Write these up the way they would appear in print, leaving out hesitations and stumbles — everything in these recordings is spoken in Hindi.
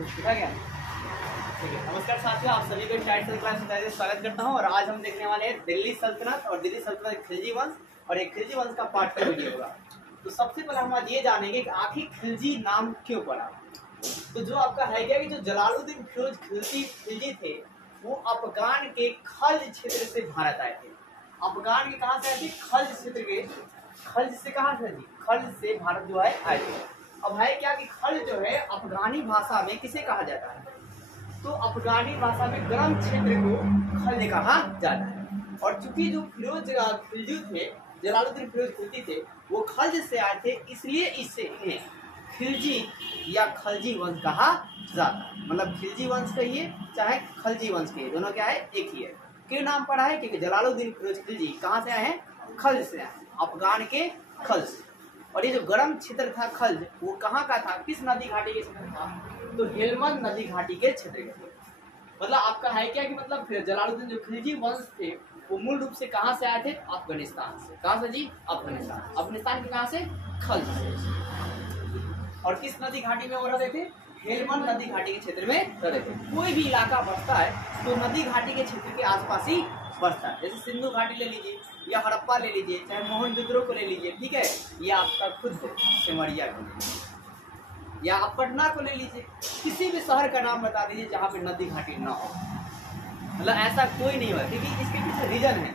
लिखा गया। ठीक है, नमस्कार साथियों, आप सभी को शायद क्लास में स्वागत करता हूं। और आज हम देखने वाले हैं दिल्ली सल्तनत और दिल्ली सल्तनत खिलजी वंश, और एक खिलजी वंश का पार्ट 2 वीडियो होगा। तो सबसे पहले हम आज ये जानेंगे कि आखिर खिलजी नाम क्यों पड़ा। तो जो आपका है क्या कि जो जलालुद्दीन फिरोज खिलजी थे वो अफगान के खल्ज क्षेत्र से भारत आए थे। अफगान के कहाँ से आए थे? खल्ज क्षेत्र के। खल्ज से कहाँ से जी? खल्ज से भारत जो है आए थे। अब है क्या कि खल्ज जो है अफगानी भाषा में किसे कहा जाता है? तो अफगानी भाषा में गर्म क्षेत्र को खल्ज कहा जाता है। और चूंकि जो खिलजी थे, जलालुद्दीन फिरोज खिलजी थे, वो खल्ज से आए थे, इसलिए इससे इन्हें खिलजी या खलजी वंश कहा जाता है। मतलब खिलजी वंश कहिए चाहे खलजी वंश कहिए, दोनों क्या है? एक ही है। क्यों नाम पड़ा है? क्योंकि जलालुद्दीन फिरोज खिलजी कहाँ से आए हैं? खल्ज से आए, अफगान के खल्ज से। और ये जो गर्म क्षेत्र था खल्ज, वो कहाँ का था? किस नदी घाटी के क्षेत्र था? तो हेलमंद नदी घाटी के क्षेत्र के थे। मतलब आपका है क्या कि मतलब फिर जलालुद्दीन जो खिलजी वंश थे वो मूल रूप से कहाँ से आए थे? अफगानिस्तान से। कहाँ से जी? अफगानिस्तान। अफगानिस्तान के कहाँ से? खल्ज से। और किस नदी घाटी में वो रहते थे? हेलमंद नदी घाटी के क्षेत्र में रहते थे। कोई भी इलाका बसता है तो नदी घाटी के क्षेत्र के आसपास ही बसता है। जैसे सिंधु घाटी ले लीजिए, या हड़प्पा ले लीजिए, चाहे मोहनजोदड़ो को ले लीजिए, ठीक है, या आपका खुद सिमरिया को ले लीजिए, या आप पटना को ले लीजिए। किसी भी शहर का नाम बता दीजिए जहाँ पे नदी घाटी ना हो। मतलब ऐसा कोई नहीं हुआ, क्योंकि इसके पीछे रीजन है।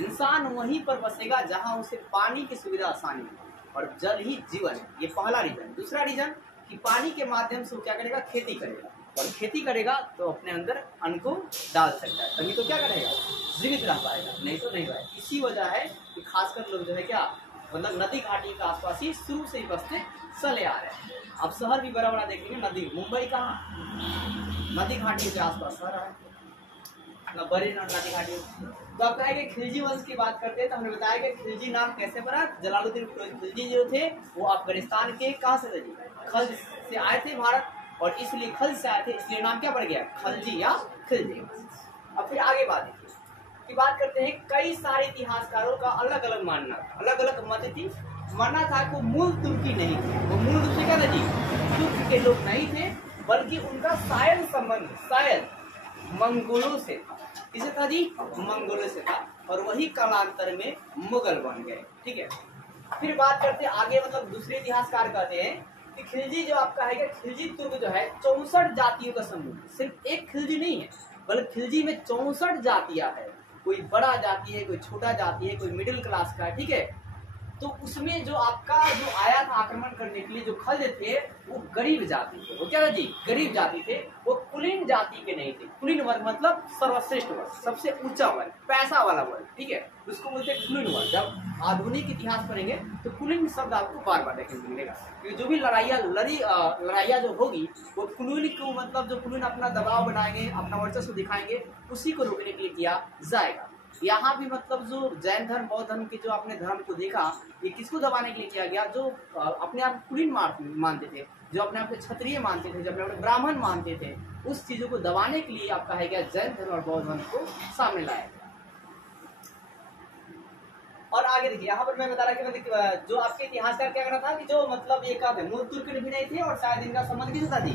इंसान वहीं पर बसेगा जहाँ उसे पानी की सुविधा आसानी है, और जल ही जीवन है। ये पहला रीजन। दूसरा रीजन कि पानी के माध्यम से वो क्या करेगा? खेती करेगा, और खेती करेगा तो अपने अंदर अन्न को डाल सकता है, तभी तो क्या करेगा? जीवित रह पाएगा, नहीं तो नहीं पाएगा। इसी वजह है कि खासकर लोग जो है क्या, मतलब नदी घाटी के आसपास ही शुरू से ही बसते चले आ रहे हैं। अब शहर भी बड़ा बड़ा देखेंगे, नदी, मुंबई कहाँ? नदी घाटी के आसपास शहर है, बड़ी नदी घाटी। तो आप कहेंगे खिलजी वंश की बात करते हैं, तो हमने बताया कि खिलजी नाम कैसे बना। जलालुद्दीन खिलजी जो थे वो अफगानिस्तान के कहाँ से थे? खल्ज से आए थे भारत, और इसलिए खल्ज से आए थे, इसलिए नाम क्या पड़ गया? खलजी या खिलजी। अब फिर आगे बात करते हैं। कई सारे इतिहासकारों का अलग अलग मानना, अलग अलग मत थी। मानना था कि मूल तुर्की नहीं थे, वो मूल रूप से क्या था जी? तुर्क के लोग नहीं थे, बल्कि उनका शायद संबंध शायद मंगोलों से था। किसे था जी? मंगोलों से था, और वही कालांतर में मुगल बन गए। ठीक है, फिर बात करते हैं आगे। मतलब दूसरे इतिहासकार कहते हैं कि खिलजी जो आपका है, खिलजी तुर्क जो है 64 जातियों का समूह। सिर्फ एक खिलजी नहीं है, बल्कि खिलजी में 64 जातियां है। कोई बड़ा जाति है, कोई छोटा जाति है, कोई मिडिल क्लास का है। ठीक है, तो उसमें जो आपका जो आया था आक्रमण करने के लिए, जो खल्ज थे वो गरीब जाति थे। वो क्या था जी? गरीब जाति थे। वो कुलीन जाति के नहीं थे। कुलीन वर्ग मतलब सर्वश्रेष्ठ वर्ग, सबसे ऊंचा वर्ग, पैसा वाला वर्ग। ठीक है, उसको बोलते हैं कुलीन वर्ग। जब आधुनिक इतिहास पढ़ेंगे तो कुलीन शब्द आपको बार बार देखने को मिलेगा, क्योंकि जो भी लड़ाइयाँ जो होगी वो कुलीन को, मतलब जो कुलीन अपना दबाव बनाएंगे, अपना वर्चस्व दिखाएंगे, उसी को रोकने के लिए किया जाएगा। यहाँ भी मतलब जो जैन धर्म, बौद्ध धर्म के जो अपने धर्म को देखा, ये किसको दबाने के लिए किया गया? जो अपने आप कुलीन मानते थे, जो अपने आप को क्षत्रिय मानते थे, जो अपने आप को ब्राह्मण मानते थे, उस चीजों को दबाने के लिए आपका है क्या, जैन धर्म और बौद्ध धर्म को सामने लाया गया। और आगे देखिए, यहाँ पर मैं बता रहा कि जो आपके इतिहासकार क्या करना था कि जो मतलब ये कब है, मूल तुर्क भी नहीं थे, और शायद इनका संबंध किससे था जी?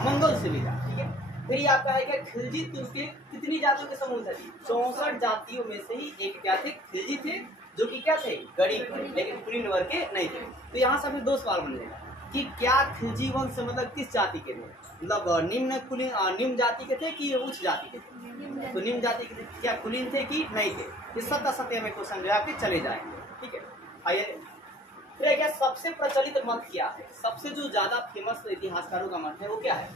मंगोल से भी था। ठीक है, फिर ये आपका है क्या, खिलजी तुर्क के कितनी जातियों के समूह था जी? 64 जातियों में से ही एक क्या थे? खिलजी थे, जो कि क्या थे? गरीब थे, लेकिन कुलीन वर्ग के नहीं थे। तो यहाँ से दो सवाल बन जाएगा कि क्या खिलजी वंश मतलब किस जाति के थे? मतलब निम्न जाति के थे कि उच्च जाति के थे? तो निम्न जाति के थे। क्या कुलीन थे कि नहीं थे? ये सत्य में क्वेश्चन जो आपके चले जाएंगे। ठीक है, आइए फिर क्या सबसे प्रचलित मत क्या है? सबसे जो ज्यादा फेमस इतिहासकारों का मत है वो क्या है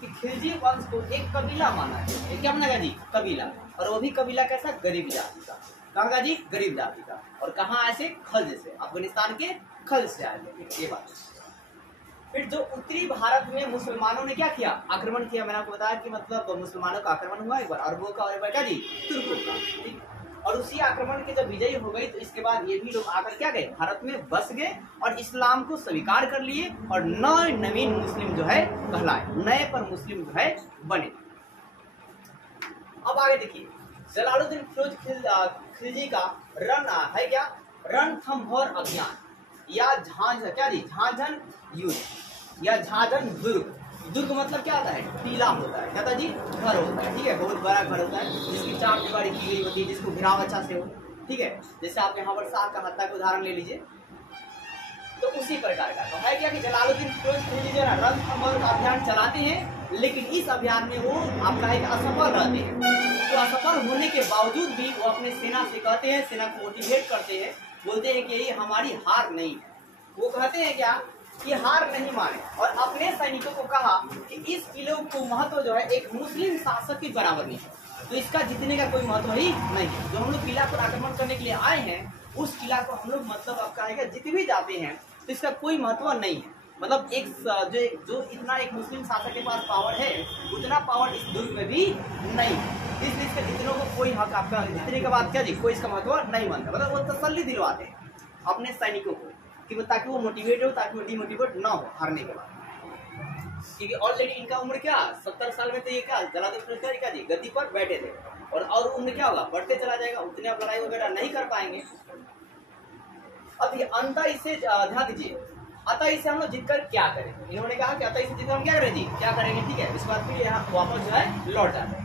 कि खिलजी वंश को एक कबीला माना है। क्या माना जी? कबीला। और वो भी कबीला कैसा? गरीब जाति का। कहाँ का जी? गरीब जाति का। और कहाँ आए से? खल्ज से, अफगानिस्तान के खल्ज से आए थे। ये बात। फिर जो उत्तरी भारत में मुसलमानों ने क्या किया? आक्रमण किया। मैंने आपको बताया कि मतलब मुसलमानों का आक्रमण हुआ एक बार, अरबों का और एक बार क्या जी? तुर्कों का। ठीक, और उसी आक्रमण के जब विजयी हो गई तो इसके बाद ये भी लोग आकर क्या गए? भारत में बस गए और इस्लाम को स्वीकार कर लिए, और नए नवीन मुस्लिम जो है कहलाए, नए पर मुस्लिम जो है बने। अब आगे देखिए, जलालुद्दीन फिरोज खिलजी का रण है क्या? रणथंभौर अभियान, या झांझ क्या जी? झांझन युद्ध या झांझन दुर्ग, दुर्ग मतलब क्या होता है? टीला होता है। क्या था जी? घर होता है, ठीक है, बहुत बड़ा घर होता है जिसकी चार दीवारी की गई होती है, जिसको घिराव अच्छा से हो, ठीक है। जैसे आप यहाँ पर शाह का हत्या का उदाहरण ले लीजिए, तो उसी प्रकार का तो है क्या कि जलालुद्दीन फिरोज खिलजी जो है रणथंभौर का अभियान चलाते हैं, लेकिन इस अभियान में वो आपका एक असफल रहते हैं। तो असफल होने के बावजूद भी वो अपने सेना से कहते हैं, सेना को मोटिवेट करते हैं, बोलते हैं कि ये हमारी हार नहीं है। वो कहते हैं क्या कि हार नहीं माने, और अपने सैनिकों को कहा कि इस किले को महत्व जो है एक मुस्लिम शासक के बराबर नहीं है, तो इसका जीतने का कोई महत्व ही नहीं है। जो हम लोग किला पर आक्रमण करने के लिए आए हैं, उस किला को हम लोग मतलब आपका है जीत भी जाते हैं तो इसका कोई महत्व नहीं है। मतलब एक जो इतना एक मुस्लिम शासक के पास पावर है, उतना पावर इस दुर्ग में भी नहीं है, इसलिए इसके जीतने को कोई हक आपका जीतने के बाद क्या जी कोई इसका महत्व नहीं मानता। मतलब वो तसल्ली दिलवाते हैं अपने सैनिकों को कि ताकि वो मोटिवेट हो, ताकि वो डिमोटिवेट ना हो हारने के बाद। क्योंकि ऑलरेडी इनका उम्र क्या 70 साल में तो ये क्या जलालुद्दीन फिरोज क्या जी गद्दी पर बैठे थे, और उम्र क्या होगा बढ़ते चला जाएगा, उतने आप लड़ाई वगैरह नहीं कर पाएंगे। अब ये अंत इसे ध्यान दीजिए, अतः इसे हम लोग जीतकर क्या करें। इन्होंने कहा कि अतः इसे जीतकर हम क्या करें जी, क्या करेंगे, ठीक है। उसके बाद फिर यहाँ वापस जो है लौट जाते हैं।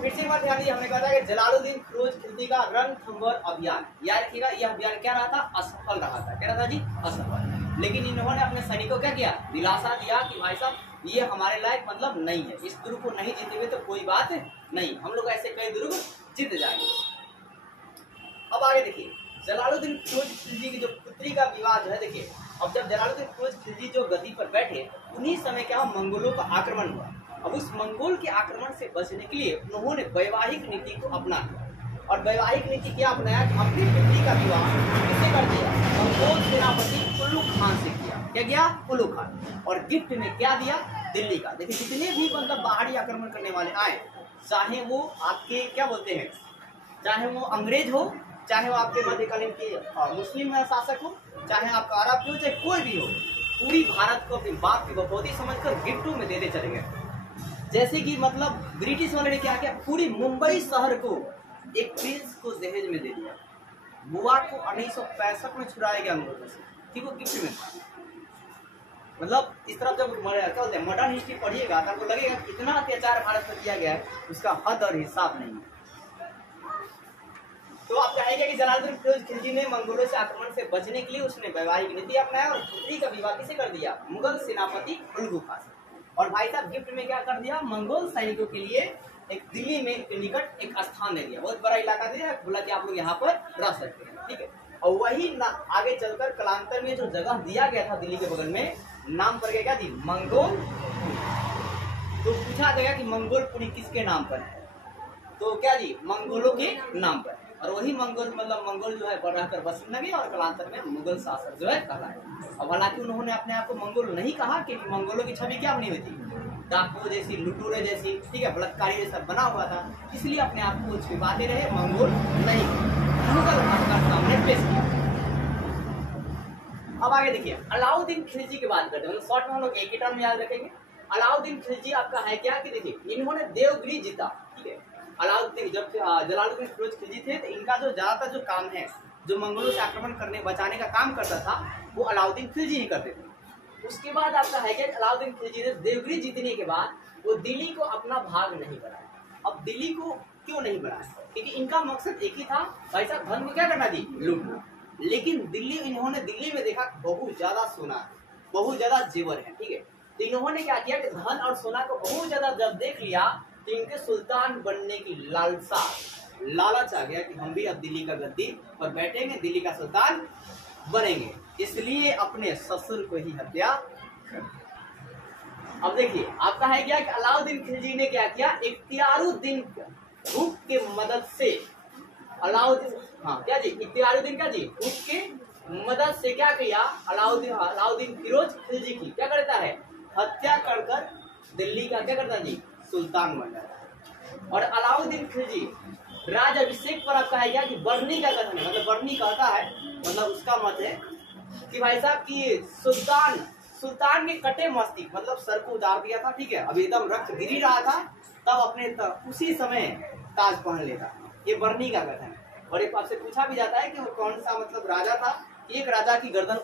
फिर से एक बात ध्यान दीजिए, हमने कहा था कि जलालुद्दीन फिरोज खिलजी का रणथंभौर अभियान, याद रखिएगा यह अभियान क्या रहा था, असफल रहा था। क्या रहा था जी, असफल। लेकिन इन्होंने अपने सैनिकों क्या किया, दिलासा दिया कि भाई साहब ये हमारे लायक मतलब नहीं है, इस दुर्ग को नहीं जीतेंगे तो कोई बात नहीं, हम लोग ऐसे कई दुर्ग जीत जाएंगे। अब आगे देखिए, जलालुद्दीन फिरोज खिलजी की जो पुत्री का विवाह जो है, देखिए अब जब जलालुद्दीन फिरोज खिलजी जो गद्दी पर बैठे, उन्हीं समय क्या मंगोलों का आक्रमण हुआ। अब उस मंगोल के आक्रमण से बचने के लिए उन्होंने वैवाहिक नीति को अपनाया, और वैवाहिक नीति क्या अपनाया कि अपनी पुत्री का विवाह किससे कर दिया, मंगोल सेनापति उल्लुग खान से किया। क्या किया, उल्लुग खान, और गिफ्ट में क्या दिया, दिल्ली का। देखिए जितने भी मतलब बाहरी आक्रमण करने वाले आए, चाहे वो आपके क्या बोलते हैं, चाहे वो अंग्रेज हो, चाहे वो आपके मध्यकालीन के मुस्लिम शासक हो, चाहे आपका अरब हो, चाहे कोई भी हो, पूरी भारत को अपनी बाप की बपौती समझकर गिफ्टों में देते चले गए। जैसे कि मतलब ब्रिटिश वाले ने क्या किया, पूरी मुंबई शहर को एक प्रिंस को दहेज में दे दिया। बुआ को 1965 में छुड़ाया गया अंग्रेजों से, कि वो गिफ्ट में था। मतलब इस तरफ जब क्या बोलते हैं मॉडर्न हिस्ट्री पढ़िएगा तो आपको लगेगा कि इतना अत्याचार भारत पर किया गया है, उसका हद और हिसाब नहीं है। तो आप कहेंगे कि जलालुद्दीन फिरोज खिलजी ने मंगोलों से आक्रमण से बचने के लिए उसने वैवाहिक नीति अपनाया और पुत्री का विवाह किसे कर दिया, मुगल सेनापति उल्लुग खान से। और भाई साहब गिफ्ट में क्या कर दिया, मंगोल सैनिकों के लिए एक दिल्ली में के निकट एक स्थान दे दिया, बहुत बड़ा इलाका दे दिया, बोला कि आप लोग यहाँ पर रह सकते हैं, ठीक है। और वही आगे चलकर कालांतर में जो जगह दिया गया था दिल्ली के बगल में, नाम पड़ गया क्या जी, मंगोल। तो पूछा गया कि मंगोलपुरी किसके नाम पर है, तो क्या जी मंगोलों के नाम पर। और वही मंगोल मतलब मंगोल जो है बढ़कर बसने लगे और कालांतर में मुगल शासक जो है कहलाए। अब हालांकि उन्होंने अपने आप को मंगोल नहीं कहा, क्योंकि मंगोलों की छवि क्या बनी हुई थी, डाकुओं जैसी, लुटूरे जैसी, ठीक है, बलात्कारी जैसा बना हुआ था, इसलिए अपने आप को छुपाते रहे, मंगोल नहीं, मुगल शासक सामने पेश किया। अब आगे देखिए, अलाउद्दीन खिलजी की बात करते हैं, शॉर्ट में हम लोग एक ही टर्म याद रखेंगे। अलाउद्दीन खिलजी आपका है क्या कि देखिए इन्होंने देवगिरी जीता, ठीक है। अलाउद्दीन जब जलालुद्दीन फिरोज खिलजी थे तो इनका जो ज्यादातर जो काम है, जो मंगोलों से आक्रमण करने बचाने का काम करता था, वो अलाउद्दीन खिलजी ही करते थे। उसके बाद आपका है क्या, अलाउद्दीन खिलजी ने देवगिरी जीतने के बाद वो दिल्ली को अपना भाग नहीं बनाया। अब दिल्ली को क्यों नहीं बनाया, क्योंकि इनका मकसद एक ही था, भाई साहब धन को क्या करना थी, लूटना। लेकिन इन्होंने दिल्ली में देखा बहुत ज्यादा सोना, बहुत ज्यादा जेवर है, ठीक है। तो इन्होंने क्या किया कि धन और सोना को बहुत ज्यादा जब देख लिया, तो इनके सुल्तान बनने की लालच आ गया कि हम भी अब दिल्ली का गद्दी पर बैठेंगे, दिल्ली का सुल्तान बनेंगे, इसलिए अपने ससुर को ही हत्या कर। अब देखिए आपका है क्या कि अलाउद्दीन खिलजी ने क्या किया, इख्तियारुद्दीन हुक के मदद से अलाउद्दीन, हाँ क्या जी, इख्तियारुद्दीन क्या जी हुक के मदद से क्या किया, अलाउद्दीन फिरोज खिलजी की क्या करता है, हत्या कर दिल्ली का क्या करता जी, सुल्तान बन जाता। और अलाउद्दीन खिलजी राज अभिषेक पर आपका है क्या कि बर्नी का कथन है, मतलब बर्नी कहता है, मतलब उसका मत है कि भाई साहब की सुल्तान के कटे मस्तिष्क, मतलब सर को उतार दिया था, ठीक है, अभी एकदम रक्त गिर ही रहा था, तब अपने उसी समय ताज पहन लेता, ये बर्नी का कथन है। और एक आपसे पूछा भी जाता है कि वो कौन सा मतलब राजा था, एक राजा की गर्दन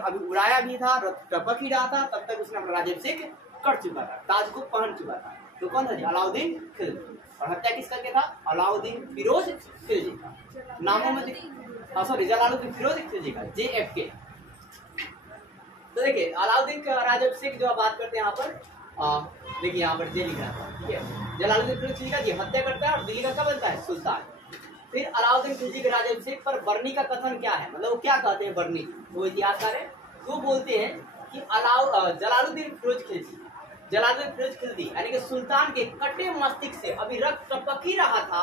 अभी उड़ाया भी था, टपक ही रहा था, तब तक उसने अपना राज्याभिषेक कर चुका था, ताज को पहन चुका था। तो कौन था जी? अलाउद्दीन खिलजी। और हत्या किस करके था? अलाउद्दीन फिरोज खिलजी का। नामों में सॉरी जलालुद्दीन फिरोज खिलजी का, JFK। तो देखिए अलाउद्दीन का राज्याभिषेक जो बात करते हैं यहाँ पर, देखिए यहाँ पर जे लिखा था, ठीक है। जलालुद्दीन खिलजी का जी हत्या करता है और दिल्ली का क्या बनता है? सुल्तान। फिर अलाउद्दीन खिलजी के राज्याभिषेक पर बर्नी का कथन क्या है, मतलब वो क्या कहते हैं बर्नी? वो इतिहासकार है, वो बोलते हैं कि जलालुद्दीन फिरोज खिलजी यानी कि सुल्तान के कटे मस्तिष्क से अभी रक्त टपक ही रहा था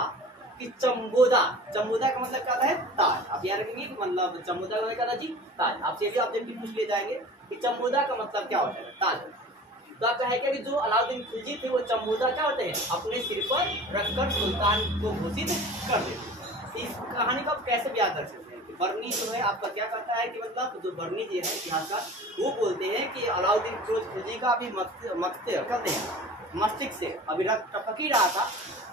कि चंबोदा का मतलब क्या होता है? ताज। आप याद रखेंगे कि मतलब चंबोदा का मतलब क्या था जी? ताज। आपसे भी ऑब्जेक्टिव पूछ लिए जाएंगे कि चंबोदा का मतलब क्या होता है? ताज। तो आपका है क्या कि जो अलाउद्दीन खिलजी थे वो चंबोदा क्या होते हैं? अपने सिर पर रखकर सुल्तान को घोषित कर देते। इस कहानी को आप कैसे भी याद रख सकते हैं? बर्नी जो है आपका क्या करता है कि मतलब जो बर्नी जी है इतिहासकार, वो बोलते हैं कि अलाउद्दीन फिरोज खिलजी का अभी मस्तिष्क से अभी रक्त टपक ही रहा था,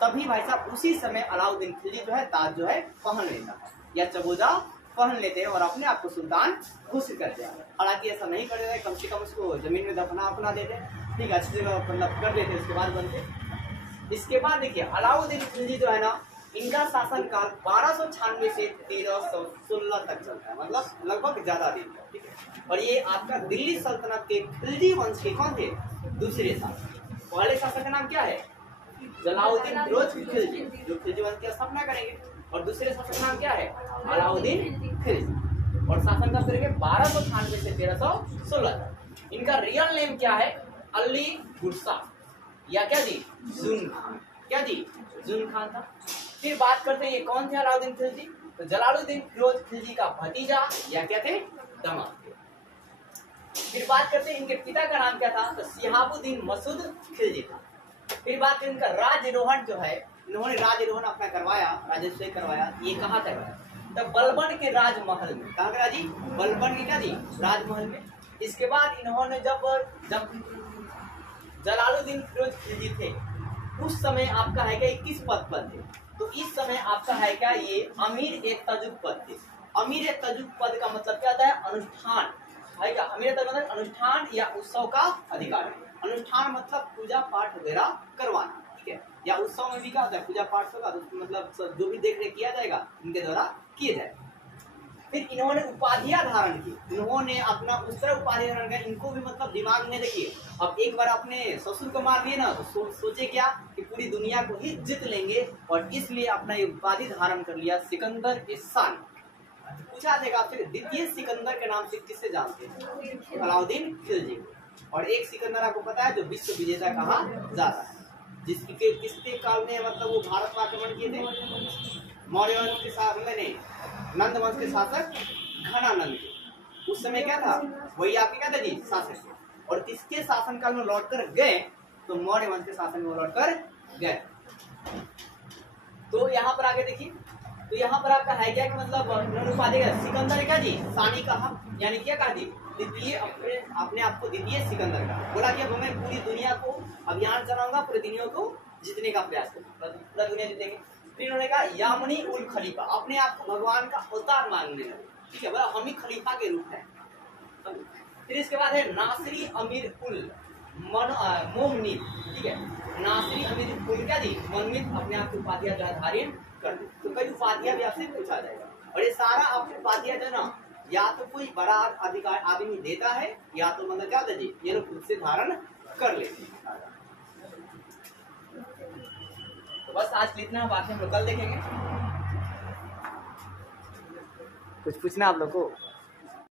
तभी भाई साहब उसी समय अलाउद्दीन खिलजी जो है ताज जो है पहन लेता है या चबूदा पहन लेते हैं और अपने आप को सुल्तान घोषित करते हैं। हालांकि ऐसा नहीं कर देते, कम से कम उसको जमीन में दफना देते, ठीक है, अच्छी जगह मतलब कर देते, उसके बाद बनते। इसके बाद देखिए अलाउद्दीन खिलजी जो है ना, इनका शासनकाल 1296 से 1316 तक चलता है, मतलब लगभग ज्यादा दिन का, ठीक है। और ये आपका दिल्ली सल्तनत के खिलजी वंश के कौन थे? दूसरे शासक। पहले शासक का नाम क्या है? जलालुद्दीन फिरोज खिलजी, जो खिलजी वंश की स्थापना करेंगे। और दूसरे शासक का नाम क्या है? अलाउद्दीन खिलजी। और शासन का करेंगे 1296 से 1316 तक। इनका रियल नेम क्या है? अली गुरसा या क्या जी? जुन खान। क्या जी? जुन खान था। फिर बात करते हैं ये कौन थे अलाउद्दीन खिलजी? तो जलालुद्दीन फिरोज खिलजी का भतीजा या क्या थे? दामाद थे। फिर बात करते हैं इनके पिता का नाम क्या था? तो शिहाबुद्दीन मसूद खिलजी था। फिर बात करें इनका राजारोहण जो है, इन्होंने राजारोहण अपना करवाया, राज्याभिषेक करवाया, ये कहाँ तक? तब बलबन के राजमहल में। कहाँ का जी? बलबन के क्या जी? राजमहल में। इसके बाद इन्होंने जब जलालुद्दीन फिरोज खिलजी थे उस समय आपका है क्या 21 पद पर थे। तो इस समय आपका है क्या ये अमीर एक तजुक पद थे। अमीर एक तजुक पद का मतलब क्या होता है? अनुष्ठान है क्या? अमीर तजुक मतलब अनुष्ठान या उत्सव का अधिकार। अनुष्ठान मतलब पूजा पाठ वगैरह करवाना, ठीक है। या उत्सव में भी क्या होता है? पूजा पाठ होगा, तो मतलब जो भी देख रेख किया जाएगा इनके द्वारा किया जाएगा। फिर इन्होंने उपाधियां धारण की, इन्होंने अपना उस तरह उपाधि धारण किया, इनको भी मतलब दिमाग में देखिए, अब एक बार अपने ससुर को मार दिए ना तो सोचे क्या कि पूरी दुनिया को ही जीत लेंगे, और इसलिए अपना ये उपाधि धारण कर लिया सिकंदर-ए-शान। पूछा जाएगा आपसे द्वितीय सिकंदर के नाम से किससे जानते हैं? अलाउद्दीन खिलजी। और एक सिकंदर आपको पता है जो विश्व विजेता कहा जाता है, किसके काल में मतलब वो भारत पर आक्रमण किए थे? मौर्य वंश के साथ में नंद वंश के शासक घनानंद। उस समय क्या था? वही आपके क्या था जी? शासक। और किसके शासनकाल में लौटकर गए? तो मौर्य वंश के शासन में लौटकर गए। तो यहाँ पर आगे देखिए, तो यहाँ पर आपका है क्या कि मतलब उपाधि सिकंदर क्या जी? शानी कहा, यानी क्या कहा जी? द्वितीय, अपने आप को द्वितीय सिकंदर का बोला कि अब मैं पूरी दुनिया को अभियान चलाऊंगा, पूरी दुनिया को जीतने का प्रयास करूंगा, पूरा दुनिया जीतेंगे। फिर उन्होंने कहा यामनी उल खलीफा, अपने आप को भगवान का अवतार मांगने लगे, ठीक है, बोला हम ही खलीफा के रूप है। फिर इसके बाद है नासिरी अमीर उल मोमनीत, ठीक है, नासिरी अमीर उल क्या जी? मोमनीत, अपने आप की उपाधियां जो है धारण कर दी। तो कई उपाधियां भी आपसे पूछा जाएगा, और ये सारा आपकी उपाधियां जो है ना, या तो कोई बड़ा अधिकार आदमी देता है, या तो मतलब क्या होता है जी? ये लोग खुद से धारण कर लेते हैं। तो बस आज इतना, बात हम लोग कल देखेंगे। कुछ पूछना आप लोग को?